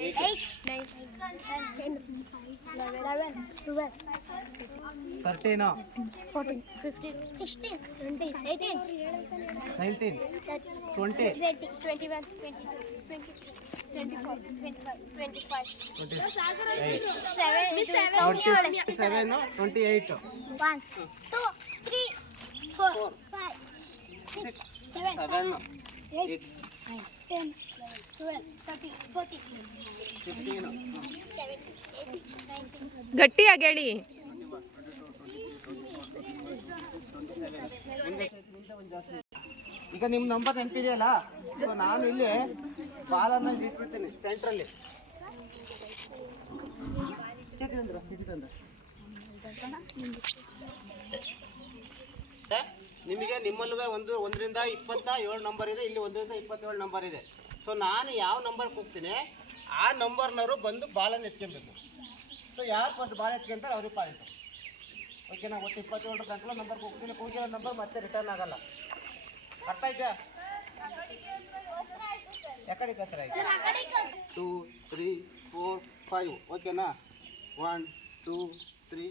8, 9, 10, 11, 12, 13, 14, 15, 16, 17, 18, 19, 20, 21, 22, 24, 25, 27, 28, 1, 2, 3, 4, 5, 6, 7, 8, 10, 12, 13, 14, 15, 17, 18, ಗಟ್ಟಿಯಾಗಿ ಹೇಳಿ. ಈಗ ನಿಮ್ಮ ನಂಬರ್ ನೆನಪಿದೆಯಲ್ಲ, ಸೊ ನಾನು ಇಲ್ಲಿ ಬಾಲನ್ನು ಇಟ್ಬಿಡ್ತೀನಿ ಸೆಂಟ್ರಲ್ಲಿ. ನಿಮಗೆ ನಿಮ್ಮಲ್ಲೂ ಒಂದರಿಂದ 27 ನಂಬರ್ ಇದೆ, ಇಲ್ಲಿ 1ರಿಂದ 27 ನಂಬರ್ ಇದೆ. ಸೊ ನಾನು ಯಾವ ನಂಬರ್ಗೆ ಹೋಗ್ತೀನಿ ಆ ನಂಬರ್ನವರು ಬಂದು ಬಾಲನ್ನು ಎತ್ಕೊಬೇಕು. ಸೊ ಯಾರು ಫಸ್ಟ್ ಬಾಲ್ ಎತ್ಕೊಂತಾರೆ ಅವ್ರಿಗೆ ಪಾಯಿಂಟ್. ಓಕೆನಾ? ಒಟ್ಟು 27 ಗಂಟಲು ನಂಬರ್ಗೆ ಹೋಗ್ತೀನಿ. ಹೋಗಿರೋ ನಂಬರ್ ಮತ್ತೆ ರಿಟರ್ನ್ ಆಗಲ್ಲ. ಅರ್ಥ ಆಯ್ತಾ? ಯಾಕಡೆ ಕತ್ತರ 2, 3, 4, 5. ಓಕೆನಾ? 1, 2, 3,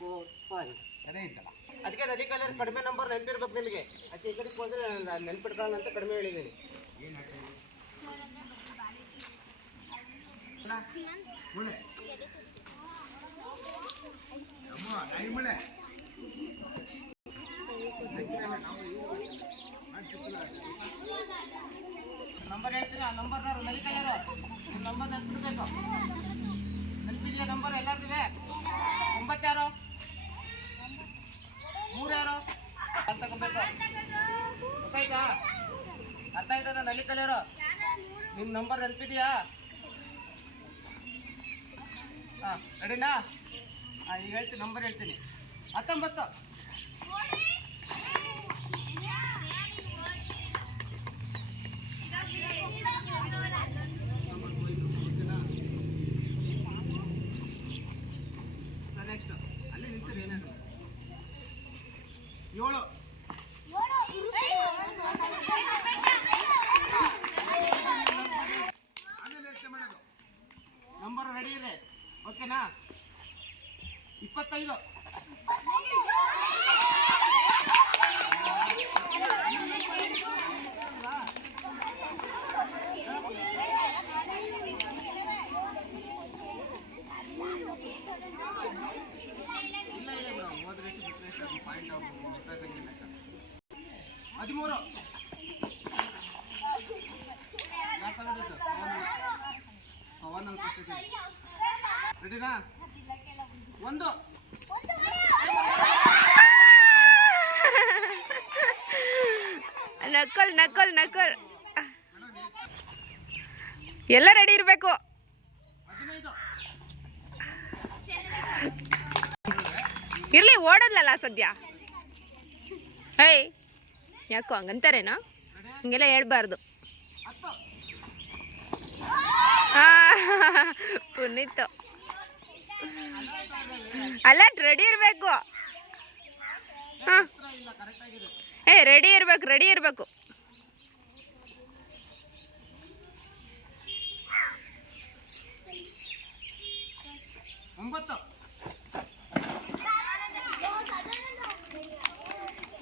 4, 5 ಅದೇ ಇದ್ದಲ್ಲ. ಅದಕ್ಕೆ ರೆಡಿ ಕಲರ್ ಕಡಿಮೆ ನಂಬರ್ ನೆನಪಿರ್ಬೇಕು ನಿಮಗೆ. ಅದಕ್ಕೆ ಈ ಕಡೆಗೆ ಹೋದರೆ ನೆನ್ಪಿಟ್ಕೊಳ್ಳೋಣ ಅಂತ ಕಡಿಮೆ ಹೇಳಿದ್ದೀನಿ. ನಂಬರ್ ಹೇಳ್ತೀನಿ, ಆ ನಂಬರ್ನ ನೆನಪಿದೆಯೋ ನಂಬರ್ ನೆನಪಿಡ್ಬೇಕು. ನೆನಪಿದೆಯಾ ನಂಬರ್ ಎಲ್ಲರಿವೆ? 9 ಯಾರು? 3 ಯಾರು? ಅಲ್ಲಿ ತಗೋಬೇಕು. ಗೊತ್ತಾಯ್ತಾ? ಅರ್ಥ ಆಯ್ತಾ? ನಲ್ಲಿ ಕಲಿಯರು ನಿಮ್ಮ ನಂಬರ್ ನೆನಪಿದೆಯಾ? ಹಾಂ, ರೆಡಿನಾ? ಹಾಂ, ಈಗ ಹೇಳ್ತೀನಿ, ನಂಬರ್ ಹೇಳ್ತೀನಿ. 19. ನೆಕ್ಸ್ಟ್ ಅಲ್ಲಿ ನಿಂತಿದೆ ಏನಾದ್ರು 7. ನಂಬರ್ ರೆಡಿ ಇದೆ. ಓಕೆನಾ? 25. ಹೋದ್ರೆ ಪಾಯಿಂಟ್ 13. ರೆಡಿನಾ? 1. ನಕಲ್ ನಕಲ್ ನಕಲ್. ಎಲ್ಲ ರೆಡಿ ಇರಬೇಕು. 15. ಇರ್ಲಿ, ಓಡೋದ್ಲಲ್ಲ ಸದ್ಯ. ಹೇ, ಯಾಕೋ ಹಂಗಂತಾರೇನೋ? ಹಿಂಗೆಲ್ಲ ಹೇಳ್ಬಾರ್ದು. 10. ಪುನೀತು ಅಲ್ಲ, ರೆಡಿ ಇರಬೇಕು. ಹಾಂ, ರೆಡಿ ಇರಬೇಕು, ರೆಡಿ ಇರಬೇಕು. 9.